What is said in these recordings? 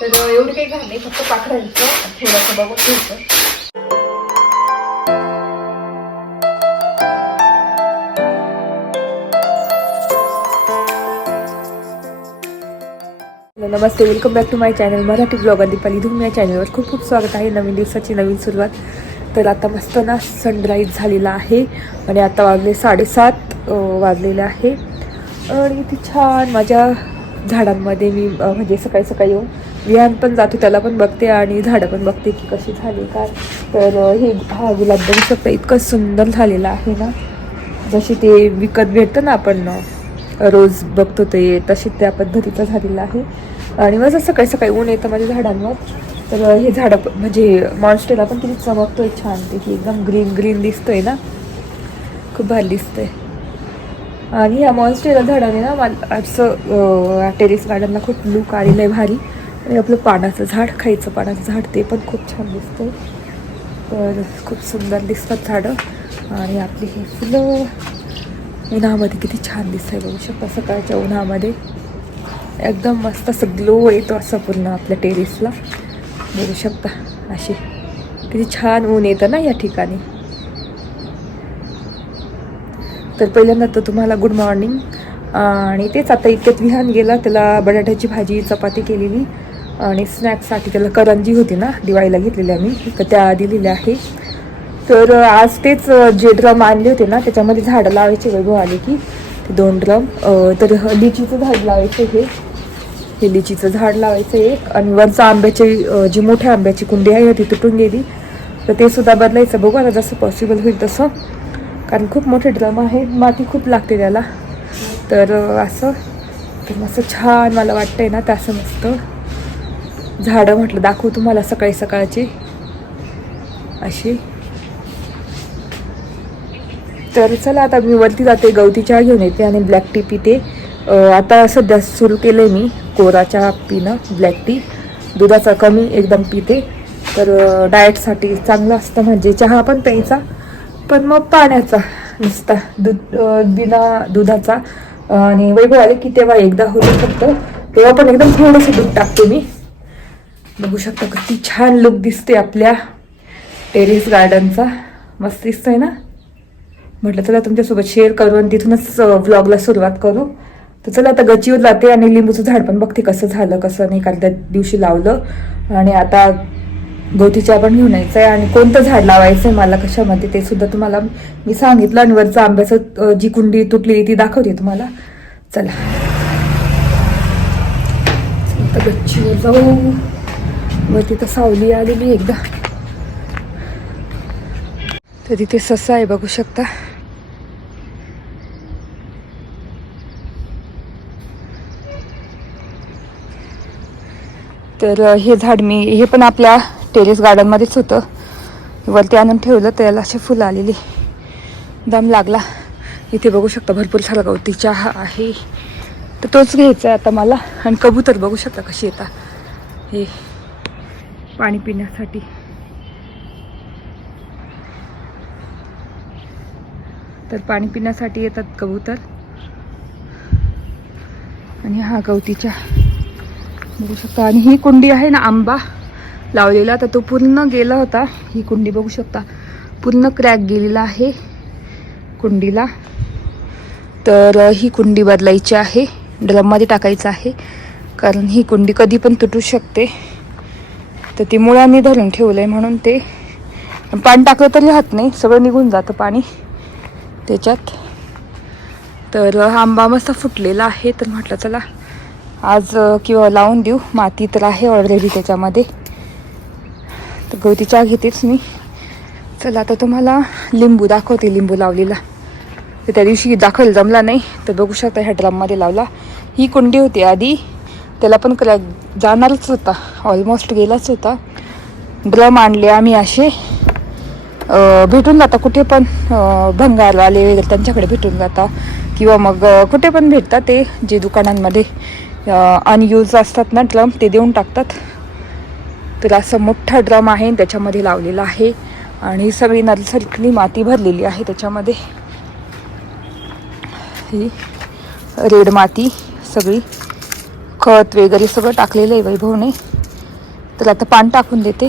तर एवढी काही घाल नाही फक्त पाखरांचं थोडंसं बघून घ्यायचं. नमस्ते welcome back to my channel Marathi blogger Deepali Dhoom या चॅनलवर खूप खूप स्वागत आहे. नवीन दिवसाची नवीन सुरुवात. तर आता मस्त ना सनराईज झालेला आहे आणि आता वाजले साडेसात अं, वाजलेले आहे. आणि ती छान माझ्या झाडांमध्ये मी म्हणजे सकाळी सकाळी येऊन विहान पण जातो त्याला पण बघते आणि झाडं पण बघते की कशी झाली काय. तर हे हा गुलाब बघू शकता इतकं सुंदर झालेलं आहे ना. जशी ते विकत भेटतं ना आपण रोज बघतो ते तशी त्या पद्धतीचं झालेलं आहे. आणि मग जसं सकाळी सकाळी ऊन येतं माझ्या झाडांवर. तर हे झाडं म्हणजे मॉन्स्टेला पण किती चमकतोय छान. ते की एकदम ग्रीन ग्रीन दिसतोय ना? खूप भारी दिसतंय. आणि या मॉन्स्टेला झाडाने ना मला असं टेरेस गार्डनला खूप लूक आलेलं आहे भारी. आणि आपलं पानाचं झाड खायचं पानाचं झाड ते पण खूप छान दिसतंय. तर खूप सुंदर दिसतात झाडं. आणि आपली ही फुलं उन्हामध्ये किती छान दिसतंय बघू शकता सकाळच्या उन्हामध्ये. एकदम मस्त असं ग्लो येतो असं पूर्ण आपल्या टेरेसला बघू शकता अशी. किती छान ऊन येतं ना या ठिकाणी. तर पहिल्यांदा तर तुम्हाला गुड मॉर्निंग आणि तेच आता इतक्यात विहान गेला त्याला बटाट्याची भाजी चपाती केलेली आणि स्नॅक्ससाठी त्याला करंजी होती ना दिवाळीला घेतलेली आम्ही तर त्या दिलेल्या आहे. तर आज तेच जे ड्रम आणले होते ना त्याच्यामध्ये झाडं लावायचे वैभव आले की ते दोन ड्रम तर लिचीचं झाड लावायचं हे हे लिचीचं झाड लावायचं एक. आणि वरचं आंब्याची जी मोठ्या आंब्याची कुंडी आहे ती तुटून गेली. तर ते सुद्धा बदलायचं. बघू आता जसं पॉसिबल होईल तसं. कारण खूप मोठे ड्रम आहे. माती खूप लागते त्याला. तर असं. तर मस्त छान मला वाटतंय ना ते असं मस्त झाडं म्हटलं दाखवू तुम्हाला सकाळी सकाळची. अशी. तर चला आता मी वरती जाते गवती चहा घेऊन येते आणि ब्लॅक टी पिते. आता सध्या सुरू केलं आहे मी. कोरा चहा पिणं ब्लॅक टी दुधाचा कमी एकदम पिते. तर डाएटसाठी चांगलं असतं म्हणजे चहा पण प्यायचा पण मग पाण्याचा नुसता दूध बिना दुधाचा. आणि वैभव आले की तेव्हा एकदा होतं फक्त तेव्हा पण एकदम थोडंसं दूध टाकते मी. बघू शकता किती छान लुक दिसते आपल्या टेरेस गार्डनचा मस्त दिसतोय ना? म्हटलं चला तुमच्यासोबत शेअर करू आणि तिथूनच व्लॉगला सुरुवात करू. तर चला आता गच्चीवर जाते आणि लिंबूचं झाड पण बघते कसं झालं कसं नाही कारण त्या दिवशी लावलं. आणि आता गवतीच्या पण घेऊन यायचं आहे आणि कोणतं झाड लावायचं आहे मला कशामध्ये ते सुद्धा तुम्हाला मी सांगितलं. आणि वरचं आंब्याचं जी कुंडी तुटली ती दाखवते तुम्हाला. चला. आता गच्चीवर जाऊ. व तिथं सावली आलेली एकदा. तर तिथे ससा आहे बघू शकता. तर हे झाड मी हे पण आपल्या टेरेस गार्डनमध्येच होतं. वरती आणून ठेवलं त्याला असे फुलं आलेली. दम लागला. इथे बघू शकता भरपूर सारा गवती चहा आहे. तर तोच घ्यायचा आहे आता मला. आणि कबूतर बघू शकता कशी येतात. हे पाणी पिण्यासाठी. तर पाणी पिण्यासाठी येतात कबूतर. आणि हा गवतीच्या बघू शकता. आणि ही कुंडी आहे ना आंबा लावलेला तर तो पूर्ण गेला होता. ही कुंडी बघू शकता. पूर्ण क्रॅक गेलेला आहे कुंडीला. तर ही कुंडी बदलायची आहे. ड्रममध्ये टाकायचं आहे. कारण ही कुंडी कधी पण तुटू शकते. तर ती मुळांनी धरून ठेवलं आहे म्हणून ते. पाणी टाकलं तरी राहत नाही. सगळं निघून जातं पाणी त्याच्यात. तर आंबा मस्त फुटलेला आहे. तर म्हटलं चला आज किंवा लावून देऊ. माती तर आहे ऑलरेडी त्याच्यामध्ये. तर गवती चहा घेतेच मी. चला आता तुम्हाला लिंबू दाखवते लिंबू लावलेला. तर त्या दिवशी दाखवायला जमला नाही. तर बघू शकता ह्या ड्रममध्ये लावला. ही कुंडी होती आधी. त्याला पण कला जाणारच होता. ऑलमोस्ट गेलाच होता. ड्रम आणले आम्ही असे. भेटून जाता कुठे पण. भंगारवाले वगैरे त्यांच्याकडे भेटून जाता. किंवा मग कुठे पण भेटतात ते जे दुकानांमध्ये. अनयूज असतात ना ड्रम ते देऊन टाकतात. तर असं मोठा ड्रम आहे आणि त्याच्यामध्ये लावलेला आहे. आणि सगळी नर्सरीतली माती भरलेली आहे त्याच्यामध्ये. ही रेड माती सगळी खत वगैरे सगळं टाकलेलं आहे वैभवने. तर आता पान टाकून देते.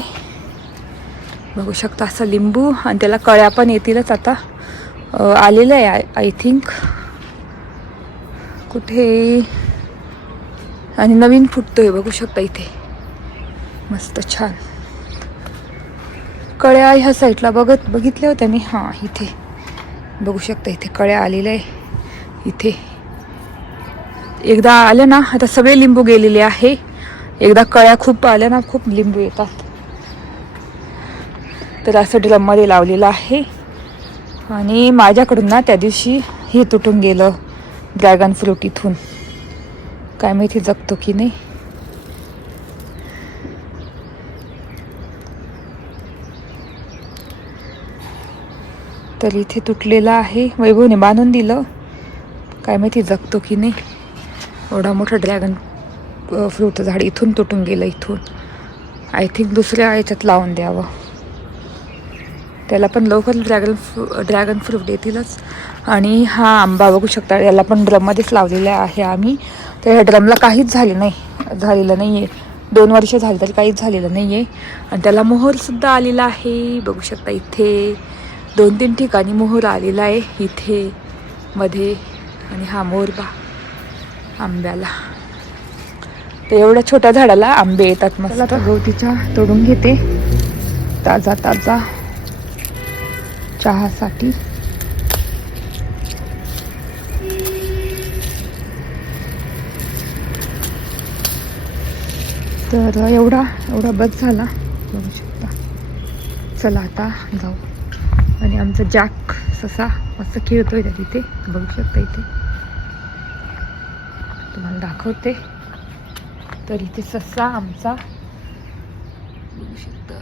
बघू शकता असं लिंबू आणि त्याला कळ्या पण येतीलच आता. आलेलं आहे आय आय थिंक कुठे? आणि नवीन फुटतोय बघू शकता इथे. मस्त छान. कळ्या ह्या साईडला बघत बघितल्या होत्या मी? हां इथे. बघू शकता इथे कळ्या आलेल्या आहे. इथे. एकदा आल्या ना आता सगळे लिंबू गेलेले आहे. एकदा कळ्या खूप आल्या ना खूप लिंबू येतात. तर असं ड्रममध्ये लावलेलं आहे. आणि माझ्याकडून ना त्या दिवशी हे तुटून गेलं ड्रॅगन फ्रूट इथून. काय माहिती जगतो की नाही. तर इथे तुटलेलं आहे. वैभवने बांधून दिलं. काय माहिती जगतो की नाही. एवढा मोठा ड्रॅगन फ्रूटचं झाड इथून तुटून गेलं इथून. आय थिंक दुसऱ्या याच्यात लावून द्यावं. त्याला पण लवकर ड्रॅगन फ्रू ड्रॅगन फ्रूट येतीलच आणि हा आंबा बघू शकता याला पण ड्रममध्येच लावलेला आहे आम्ही. तर ह्या ड्रमला काहीच झाले नाही. झालेलं नाही आहे दोन वर्ष झाली तरी काहीच झालेलं नाही आहे आणि त्याला मोहरसुद्धा आलेला आहे. बघू शकता इथे. दोन तीन ठिकाणी मोहर आलेला आहे इथे मध्ये. आणि हा मोहरबा आंब्याला. तर एवढ्या छोट्या झाडाला आंबे येतात मस्त. गवतीच्या तोडून घेते. ताजा ताजा चहासाठी. तर एवढा एवढा बस झाला. बघू शकता. चला आता जाऊ. आणि आमचा जॅक ससा मस्त खेळतोय त्या तिथे. बघू शकता इथे. तुम्हाला दाखवते. तर इथे ससा आमचा. बघू शकता.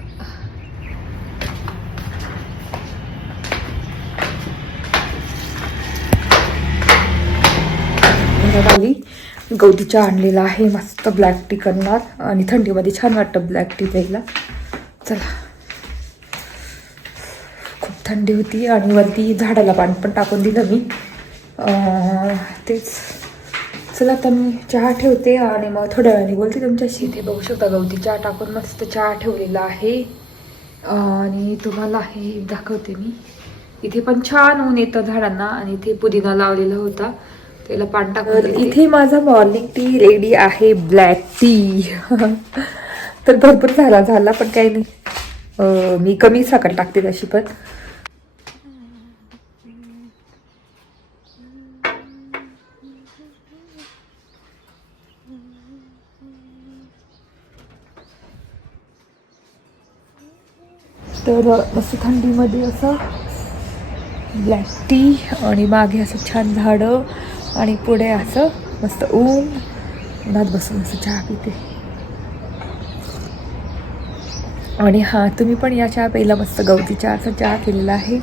आली गवती चहा आणलेला आहे मस्त ब्लॅक टी करणार. आणि थंडीमध्ये छान वाटतं ब्लॅक टी प्यायला. चला. खूप थंडी होती आणि वरती झाडाला पाणी पण टाकून दिलं मी. तेच. चला आता मी चहा ठेवते आणि मग थोड्या वेळाने बोलते तुमच्याशी. ते बघू शकता गवती चहा टाकून मस्त चहा ठेवलेला आहे. आणि तुम्हाला हे दाखवते मी. इथे पण छान ऊन येतं झाडांना आणि इथे पुदिना लावलेला होता. त्याला पाणी टाकून इथे माझा मॉर्निंग टी रेडी आहे ब्लॅक टी तर भरपूर झाला झाला पण काही नाही. मी कमी साखर टाकते तशी पण. तर असं थंडीमध्ये असं ब्लॅक टी आणि मागे असं छान झाडं. आणि पुढे असं मस्त ऊन उन्हात बसून असं चहा पिते. आणि हा तुम्ही पण या चहा प्यायला मस्त गवती चहाचा चहा केलेला आहे.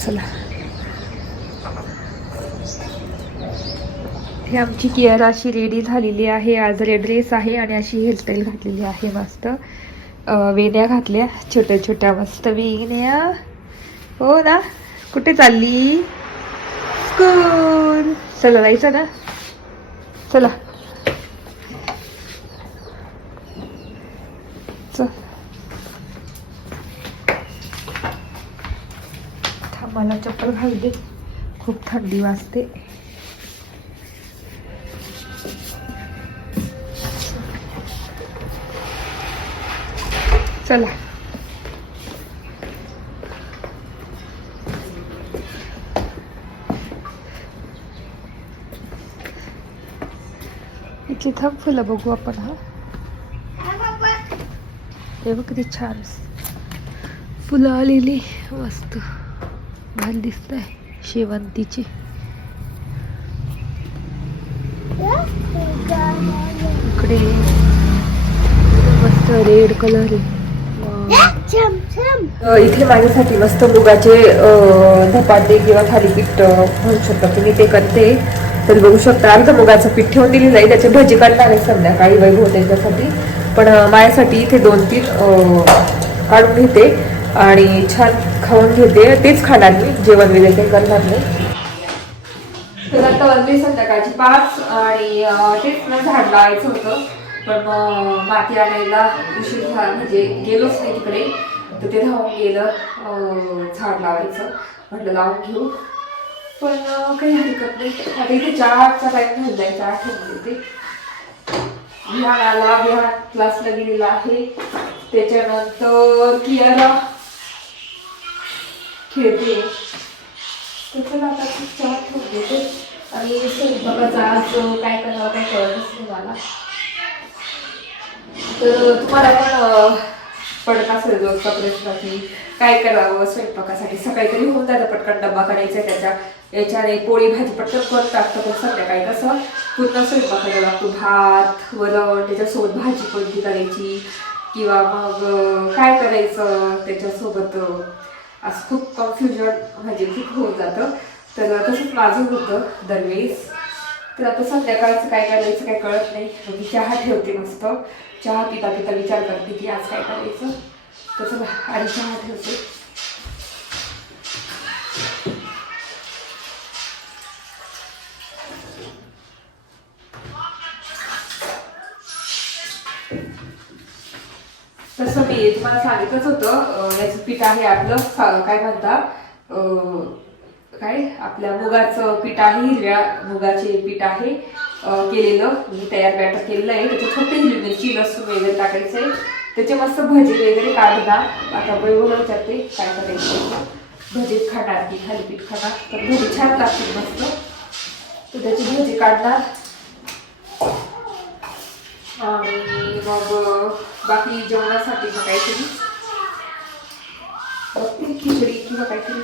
चला. हे आमची केअर अशी रेडी झालेली आहे. आज रेड ड्रेस आहे आणि अशी हेअरस्टाईल घातलेली आहे मस्त. वेण्या घातल्या छोट्या छोट्या मस्त वेण्या. हो ना? कुठे चालली? स्कूल चला जायचं ना चला मला चप्पल घालते खूप थंडी वाजते. चला. थांब फुलं बघू आपण हा. हे बघ किती छान फुलं आलेली मस्त. भारी दिसत आहे शेवंतीची. इकडे. मस्त रेड कलर आहे. इथे माझ्यासाठी मस्त मुगाचे धपाटे किंवा थालीपीठ म्हणू शकता तुम्ही. ते करते. तर बघू शकता. अर्ध मुगाचं पीठ ठेवून दिलेलं आहे त्याचे भजी करणार आहे संध्याकाळी वैभव त्याच्यासाठी. पण माझ्यासाठी इथे दोन तीन काढून घेते आणि छान खाऊन घेते. तेच खाणार मी. जेवण वगैरे ते करणार नाही. तर आता वाजले संध्याकाळची पाच आणि तेच ना झाड लावायचं होतं. पण मग माती आणायला उशीर झाला. म्हणजे गेलोच नाही तिकडे. तर ते धावून गेलं झाड लावायचं. म्हटलं लावून घेऊ. पण काही हरकत नाही. आता इथे चहाचा टाइम झालाय चहा ठेवून देते विहान आला विहान क्लासला गेलेला आहे. त्याच्यानंतर कियारा खेळते. तर आता खूप चहा ठेवून देते आणि स्वयंपाकाचा आज काय करावं काय कळतच नाही मला. तर तुम्हाला पण पडत असेल रोजचा प्रश्न की काय करावं स्वयंपाकासाठी? सकाळी तरी होऊन जातं पटकन डब्बा करायचा त्याच्या याच्याने पोळी भाजी पटकन करत टाकतं पण संध्याकाळी कसं पूर्ण स्वयंपाक करायला लागतो. भात वरण त्याच्यासोबत भाजी कोणती करायची. किंवा मग काय करायचं त्याच्यासोबत असं खूप कन्फ्युजन म्हणजे खूप होऊन जातं. तर तसंच माझं होतं दरवेळेस. तर आता संध्याकाळचं काय करायचं काय कळत नाही. मी चहा ठेवते मस्त. चहा पिता पिता विचार करते की आज काय करायचं. तसं आणि चहा ठेवते. तसं मी तुम्हाला सांगितलंच होतं याचं पीठ आहे आपलं काय म्हणता काय आपल्या मुगाचं पीठ आहे हिरव्या मुगाचे पीठ आहे केलेलं मी तयार बॅटर केलेलं आहे. त्याच्यात फक्त हिरवी मिरची लसूण वगैरे टाकायचं आहे. त्याचे मस्त भजी वगैरे काढणार आता वैभवला विचारते काय करायचं? भजीत खाणार की थालीपीठ खाणार? तर भजी छान लागतील मस्त. तर त्याची भजी काढणार. आणि मग बाकी जेवणासाठी मग काहीतरी. बघते खिचडी किंवा काहीतरी.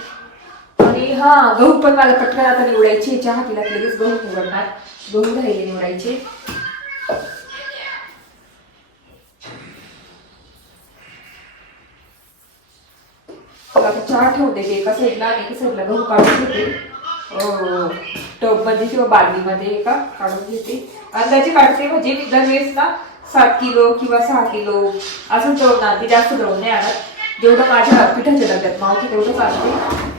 आणि हा गहू पण मला पटकन आता निवडायचे चहा पिल्यात लगेच गहू निवडणार. गहू राहिले निवडायचे. आता चहा ठेवून देते एका साईडला आणि एका साईडला गहू काढून घेते. टबमध्ये किंवा बादलीमध्ये एका काढून घेते. अंदाजे काढते म्हणजे दरवेळेस ना सात किलो किंवा सहा किलो असं दळून आणते जास्त दळून नाही आणत. जेवढं माझ्या पिठाच्या डब्यात मावते तेवढंच आणते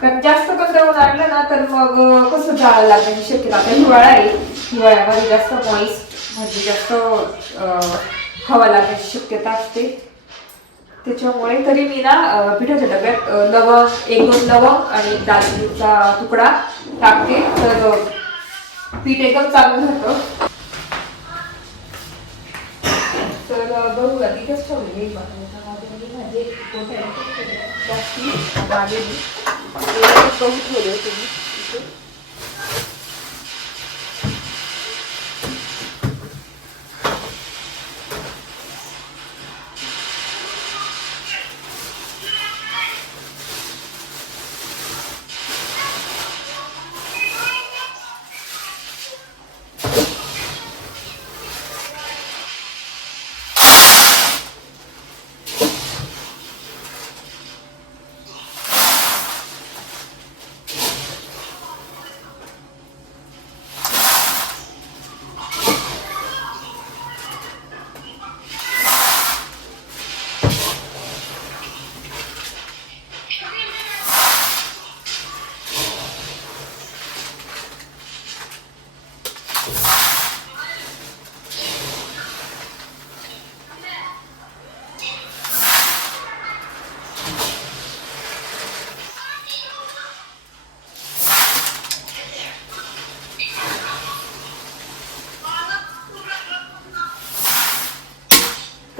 कारण जास्त पण दळून आणलं ना तर मग कसं जाळं लागण्याची शक्यता. आता हिवाळा आहे. हिवाळ्यामध्ये जास्त मॉइस्ट म्हणजे जास्त हवा लागण्याची शक्यता असते. त्याच्यामुळे तरी मी ना पिठाच्या डब्यात लवंग एक दोन लवंग आणि दालचिनीचा तुकडा टाकते. तर पीठ एकदम चांगलं राहतं तर बघूया तिथेच ठेवले मी म्हणजे मागे मी गहू ठेवले होते मी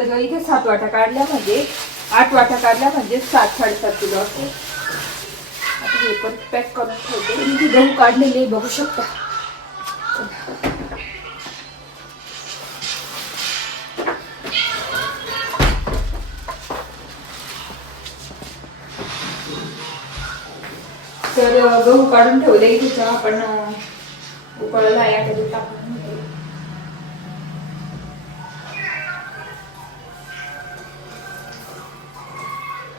इथे. इथे सात वाटा काढल्या म्हणजे आठ वाटा काढल्या म्हणजे सात साडेसात किलो असते. आता हे पण पॅक करून ठेवते. इथे गहू काढलेले बघू शकता. तर गहू काढून ठेवले. इथे आपण उकळला या कधी टाकून.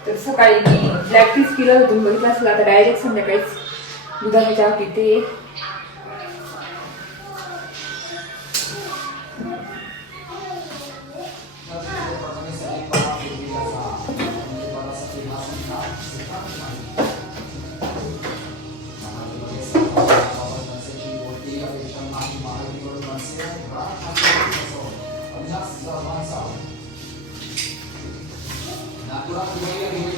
तर सकाळी मी ब्लॅक टीच पिलं होतं बघितलं असला तर डायरेक्ट संध्याकाळीच. दुधाचा चहा पिते Obrigado.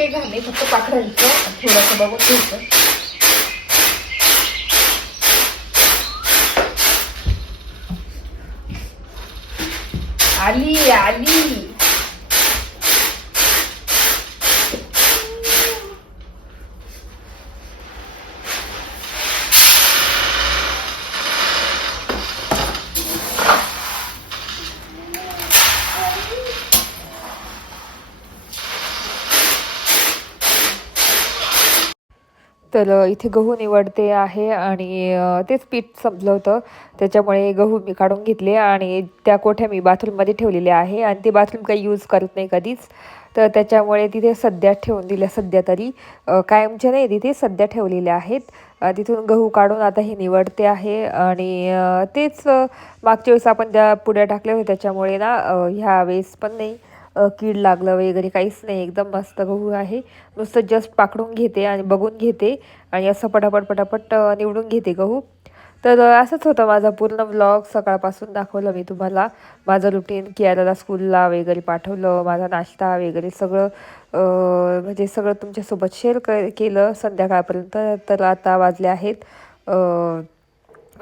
काही घाण नाही फक्त पाठवायचं थोडंसं बघून घ्यायचं आली आली. तर इथे गहू निवडते आहे आणि तेच पीठ संपलं होतं. त्याच्यामुळे गहू मी काढून घेतले आणि त्या कोठ्या मी बाथरूममध्ये ठेवलेल्या आहे आणि ते बाथरूम काही यूज करत नाही कधीच. तर त्याच्यामुळे तिथे सध्या ठेवून दिल्या सध्या तरी. अ, कायमच्या नाही तिथे सध्या ठेवलेल्या आहेत. तिथून गहू काढून आता हे निवडते आहे आणि तेच मागच्या वेळेस आपण त्या पुढे टाकल्या होत्या त्याच्यामुळे ना ह्या वेळेस पण नाही. कीड लागलं वगैरे काहीच नाही. एकदम मस्त गहू आहे. नुसतं जस्ट पाकडून घेते आणि बघून घेते आणि असं पटापट पटापट निवडून घेते गहू. तर असंच होतं माझा पूर्ण ब्लॉग सकाळपासून दाखवलं मी तुम्हाला. माझं रुटीन कियाराला स्कूलला वगैरे पाठवलं. माझा नाश्ता वगैरे सगळं म्हणजे सगळं तुमच्यासोबत शेअर क केलं संध्याकाळपर्यंत. तर आता वाजले आहेत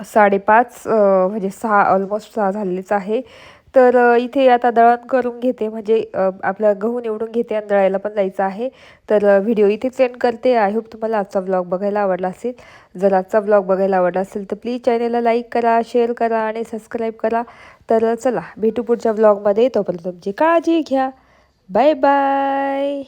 साडेपाच म्हणजे सहा ऑलमोस्ट सहा झालेलेच आहे. तर इथे आता दळण करून घेते. म्हणजे आपला गहू निवडून घेते आणि दळायला पण जायचं आहे. तर व्हिडिओ इथेच एंड करते. आय होप तुम्हाला आजचा व्लॉग बघायला आवडला असेल. जर आजचा व्लॉग बघायला आवडला असेल तर प्लीज चॅनेलला लाईक करा शेअर करा आणि सबस्क्राईब करा. तर चला भेटू पुढच्या व्लॉगमध्ये. तोपर्यंत तुमची काळजी घ्या. Bye bye.